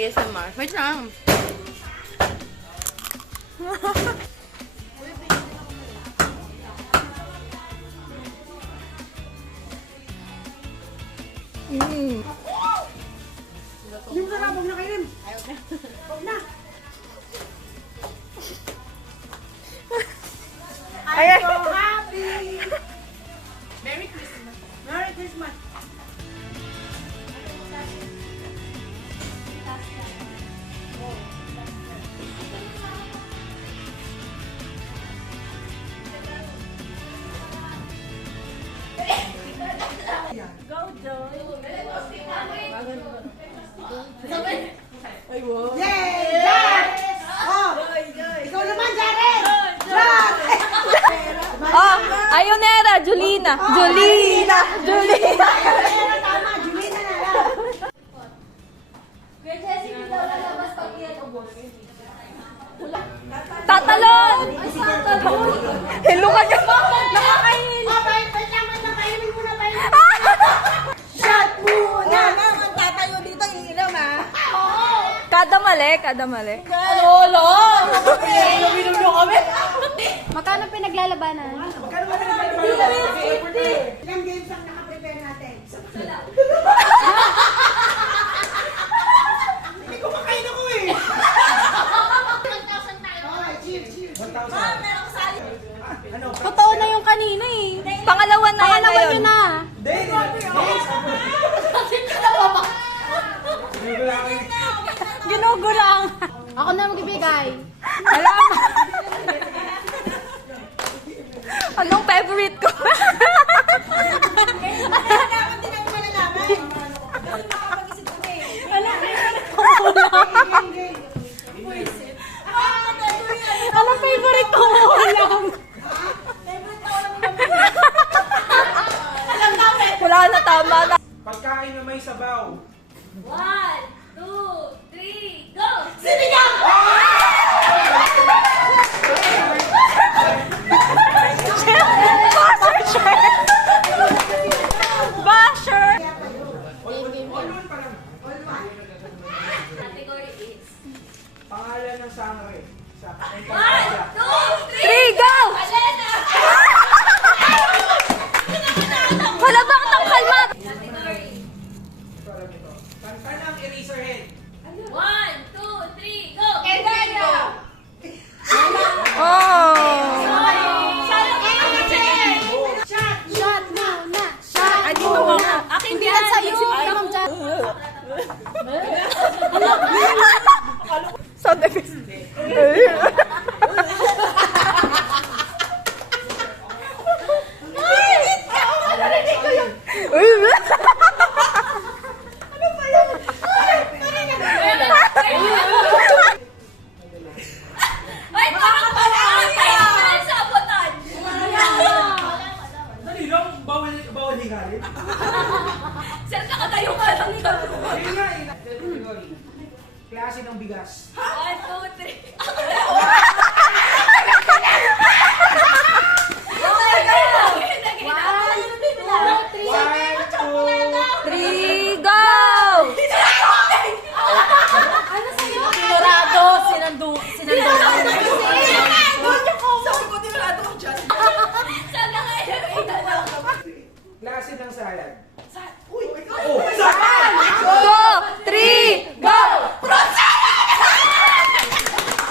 ASMR. Wait lang. Yung sarabog na kayo. Huwag na. I'm so happy. Merry Christmas. Merry Christmas. Go, Joy. Ay, wow. Yay! Jared! Oh! Ikaw naman, Jared! Jared! Oh, Ayonera, Julina. Julina. Julina. Tama, Julina na lang. Tatalon! Hello ka dyan! Nakakainin! Oh, wait lang, nakainin mo na ba yun? Shot muna! Ang tatayo dito, iinom ha? Kada mali. Lolo! Binulo kami! Magkano pinaglalabanan? Magkano ba na ilang games ang nakaprepare natin? Hindi ko makain ako eh! 1,000 tayo! Okay, cheers! 1,000! Meron kasali! Ano? Totoo na yung kanina eh. Pangalawa na yan Pangalawa ngayon. yun na. Ginugulang. Ako na magbibigay. Alam mo. Anong favorite ko? Ano favorite ko? Ulam. Wala na, tama na. Pagkain na may sabaw. 1, 2, 3, go! Sinigang! Basher! All-one pa lang. Category is Pangalan ng sangre. Sa 1, 2, 3, go! Alena! Wala ba ang kalmat? Category Ito, alam ito. Kanta ng Eraserhead. 1, 2, 3, go! Enderno! Oh! Shot muna. Shot muna. Akin Hindi yan. yan sa'yo. Tamang dyan. Sound effects. Ay, nakakatawa kayo ng sabotan! Dali lang, bawal higalin. Sir, nakatayo ka lang ito. Ayun nga eh. Category. Klase ng bigas. 1, 2, 3. One, two, 3, go! Sigurado. Sinando. Saan ka kayo? klase ng salad. Go! 3, go!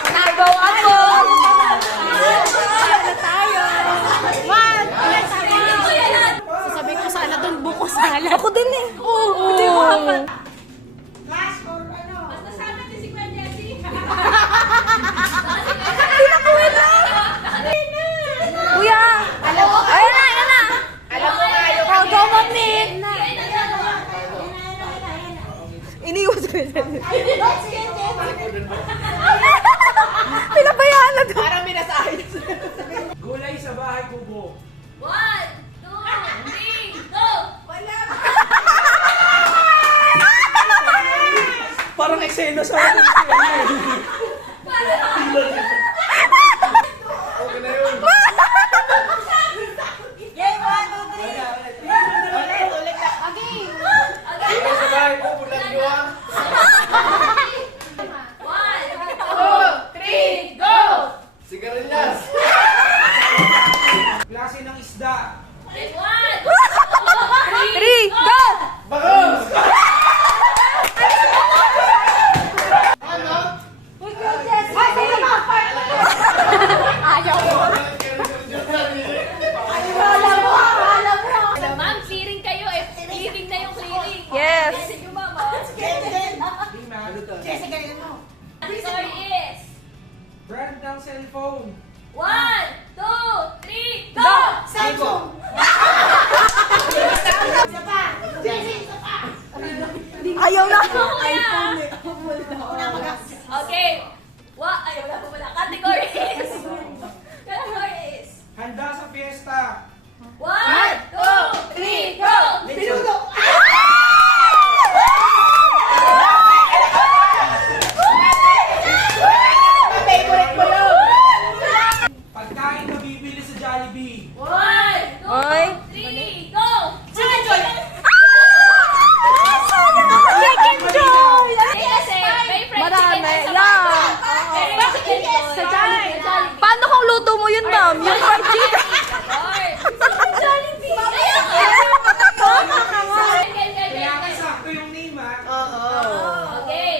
Nagaw ako! Sasabihin ko sana doon buko salad. Ako din eh. Oo. Hindi mo hapat. Last or ano? Basta sa amin si Kuya Jessie. Kuya! Ayun na! Alam mo nga yung Oh, go, mami! Iniwas ko yun. Pinabayaan na doon. parang minasahin. Gulay sa bahay kubo. 1, 2, 3, go! Parang eksena sa Okay na yun. Game 1, 2, 3. Ulit lang. Okay. Gulay sa bahay kubo lang yun. Jessica, ganyan mo. Category is Brand ng cellphone. 1, 2, 3, go! Samsung. Isa pa. Jessie, isa pa. Ayaw na. Una mag- Okay. Ay, wala pa pala. Category is Handa sa fiesta. 1, 2, 3, go! Minuto. Favorite ko yun. Pagkain na bibili sa Jollibee. 1, 2, Oy. 3, go! Chicken joy. Chicken joy. Eh, kasi may fried Marami. chicken Yeah. Pero chicken joy. Sa Jollibee. Paano kung luto mo yun, ma'am? Yung fried chicken. Jollibee. Kailangan sakto yung name ha. Okay.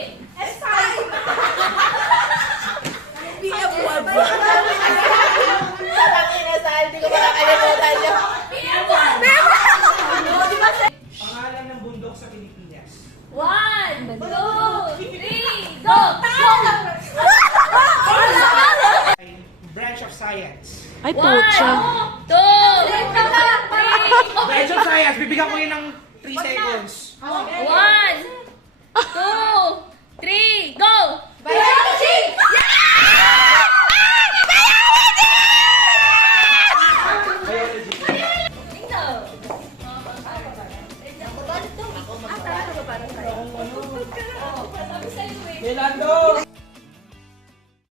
Hindi ko makakalimutan yun. Pangalan ng bundok sa Pilipinas. 1, 2, 3, go! Branch of Science. Ay, 1, 2, 3, Branch of Science. Bibigyan ko yun ng 3 seconds. 1, 2, 3, go! Biology! Delando!